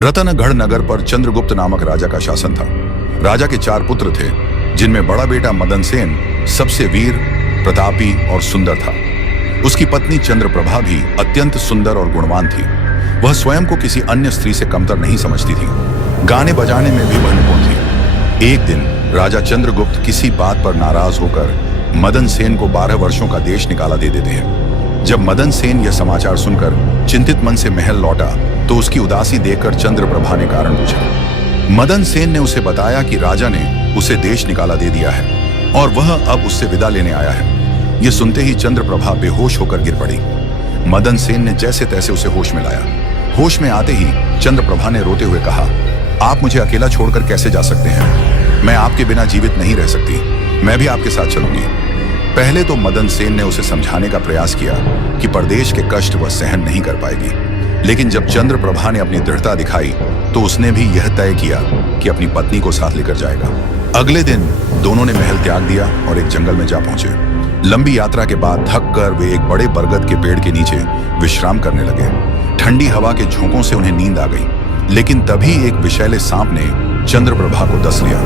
रतनगढ़ नगर पर चंद्रगुप्त नामक राजा का शासन था। राजा के 4 पुत्र थे, जिनमें बड़ा बेटा मदन सेन सबसे वीर, प्रतापी और सुंदर था। उसकी पत्नी चंद्रप्रभा भी अत्यंत सुंदर और गुणवान थी। वह स्वयं को किसी अन्य स्त्री से कमतर नहीं समझती थी। गाने बजाने में भी वह निपुण थी। एक दिन राजा चंद्रगुप्त किसी बात पर नाराज होकर मदन सेन को 12 वर्षों का देश निकाला दे देते हैं। जब मदन सेन यह समाचार सुनकर चिंतित मन से महल लौटा तो उसकी उदासी देखकर चंद्रप्रभा ने कारण पूछा। मदन सेन ने उसे बताया कि राजा ने उसे देश निकाला दे दिया है और वह अब उससे विदा लेने आया है। यह सुनते ही चंद्रप्रभा बेहोश होकर गिर पड़ी। मदन सेन ने जैसे तैसे उसे होश में लाया। होश में आते ही चंद्रप्रभा ने रोते हुए कहा, आप मुझे अकेला छोड़कर कैसे जा सकते हैं? मैं आपके बिना जीवित नहीं रह सकती। मैं भी आपके साथ चलूंगी। पहले तो मदन सेन ने उसे समझाने का प्रयास किया कि परदेश के कष्ट वह सहन नहीं कर पाएगी, लेकिन जब चंद्रप्रभा ने अपनी दृढ़ता दिखाई तो उसने भी यह तय किया कि अपनी पत्नी को साथ लेकर जाएगा। अगले दिन दोनों ने महल त्याग दिया और एक जंगल में जा पहुंचे। लंबी यात्रा के बाद थक कर वे एक बड़े बरगद के पेड़ के नीचे विश्राम करने लगे। ठंडी हवा के झोंकों से उन्हें नींद आ गई, लेकिन तभी एक विषैले सांप ने चंद्रप्रभा को डस लिया।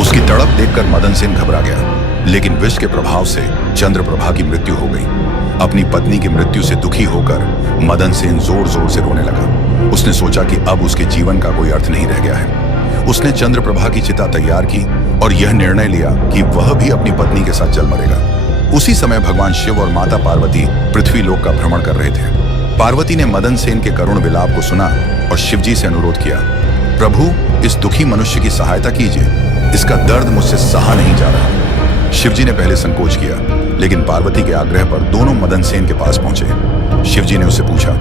उसकी तड़प देखकर मदन सेन घबरा गया, लेकिन विष के प्रभाव से चंद्रप्रभा की मृत्यु हो गई। अपनी पत्नी की मृत्यु से दुखी होकर मदन सेन जोर जोर से रोने लगा। उसने सोचा कि अब उसके जीवन का कोई अर्थ नहीं रह गया है। उसने चंद्रप्रभा की चिता तैयार की और यह निर्णय लिया कि वह भी अपनी पत्नी के साथ जल मरेगा। उसी समय भगवान शिव और माता पार्वती पृथ्वी लोक का भ्रमण कर रहे थे। पार्वती ने मदन सेन के करुण विलाप को सुना और शिवजी से अनुरोध किया, प्रभु, इस दुखी मनुष्य की सहायता कीजिए। इसका दर्द मुझसे सहा नहीं जा रहा। शिवजी ने पहले संकोच किया, लेकिन पार्वती के आग्रह पर दोनों मदन सेन के पास पहुंचे। शिवजी ने उससे पूछा,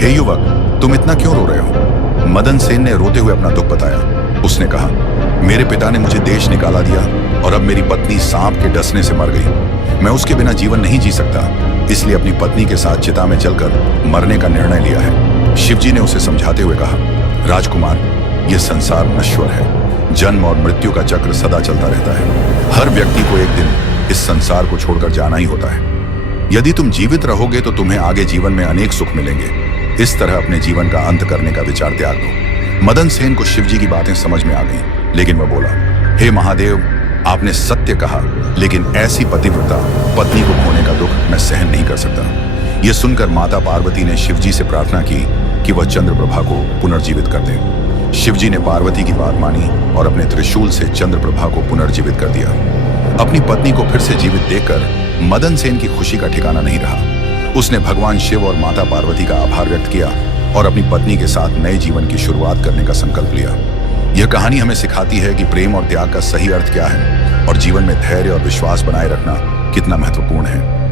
हे युवक, तुम इतना क्यों रो रहे हो? मदन सेन ने रोते हुए अपना दुख बताया। उसने कहा, मेरे पिता ने मुझे देश निकाला दिया और अब मेरी पत्नी सांप के डसने से मर गई। मैं उसके बिना जीवन नहीं जी सकता, इसलिए अपनी पत्नी के साथ चिता में जलकर मरने का निर्णय लिया है। शिवजी ने उसे समझाते हुए कहा, राजकुमार, यह संसार नश्वर है। जन्म और मृत्यु का चक्र सदा चलता रहता है। हर व्यक्ति को एक दिन इस संसार को छोड़कर जाना ही होता है। यदि तुम जीवित रहोगे तो तुम्हें आगे जीवन में अनेक सुख मिलेंगे। इस तरह अपने जीवन का अंत करने का विचार त्याग दो। मदन सेन को शिवजी की बातें समझ में आ गईं, लेकिन वह बोला, हे महादेव, आपने सत्य कहा, लेकिन ऐसी पतिव्रता पत्नी को खोने का दुख मैं सहन नहीं कर सकता। यह सुनकर माता पार्वती ने शिवजी से प्रार्थना की कि वह चंद्रप्रभा को पुनर्जीवित कर दें। शिवजी ने पार्वती की बात मानी और अपने त्रिशूल से चंद्रप्रभा को पुनर्जीवित कर दिया। अपनी पत्नी को फिर से जीवित देखकर मदन सेन की खुशी का ठिकाना नहीं रहा। उसने भगवान शिव और माता पार्वती का आभार व्यक्त किया और अपनी पत्नी के साथ नए जीवन की शुरुआत करने का संकल्प लिया। यह कहानी हमें सिखाती है कि प्रेम और त्याग का सही अर्थ क्या है और जीवन में धैर्य और विश्वास बनाए रखना कितना महत्वपूर्ण है।